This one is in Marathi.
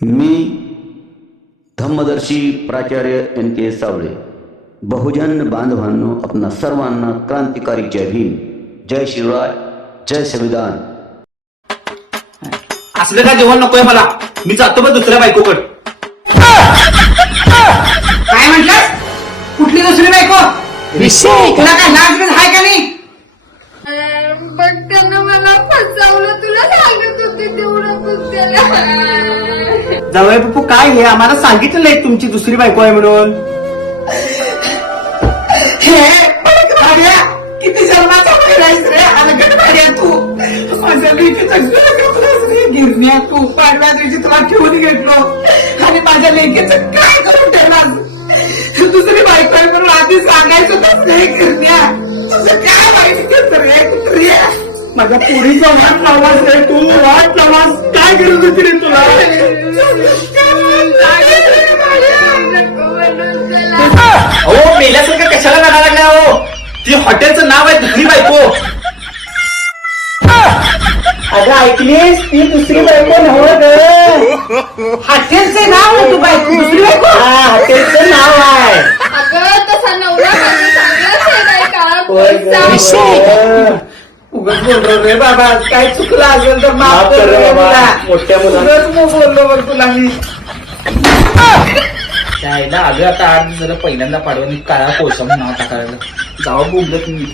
मी धम्मदर्शी प्राचार्य NK सावळे बहुजन बांधवांनो आपणा सर्वांना क्रांतिकारी जय भीम, जय शिवराय, जय संविधान. असलं का जेवण नकोय मला. मी जातो बघ दुसऱ्या बायकोकड. काय म्हटलं? कुठली दुसरी बायको? तुला काय लाज बीज हाय का नाही? पण त्यानं मला फसवलं. तुला सांगत होते तेवढं पुस्तकाला. जावई बापू काय हे आम्हाला सांगितलं नाही तुमची दुसरी बायको आहे म्हणून. किती जन्माचा राहीस रे अलगट भाड्या तू. माझ्या लेकीचं गिरण्या तू पाडव्या दिवशी तुला ठेवून घेतलो आणि माझ्या लेकीचं काय करून ठेवलास. दुसरी बायको आहे म्हणून आधी सांगायचं नाही. गिरण्या तुझं काय वाईट केलं रे कुत्री. माझ्या पोरीचा वाट लावलास रे तू. वाट लावलास काय गरज होती रे तुला. हो मेल्यासारखं कशाला रडायला लागल्या हो. ती हॉटेलचं नाव आहे दुसरी बायको. अगं ऐकलीस ती दुसरी बायको नव्हतं ग. हॉटेलचं नाव आहे तू बायको दुसरी बायको. हा हॉटेलचं नाव आहे. अगं तसा नवरा माझा चांगलाच आहे काय काळा. उगाच बोललो रे बाबा. काय चुकलं असेल तर माफ कर रे मला. मोठ्या मुलांना बोललो बघ तुला मी. त्याला अगं आता आज जरा पहिल्यांदा पाडवा काळा कोळसा नाव टाकायला जावं बोलत मी.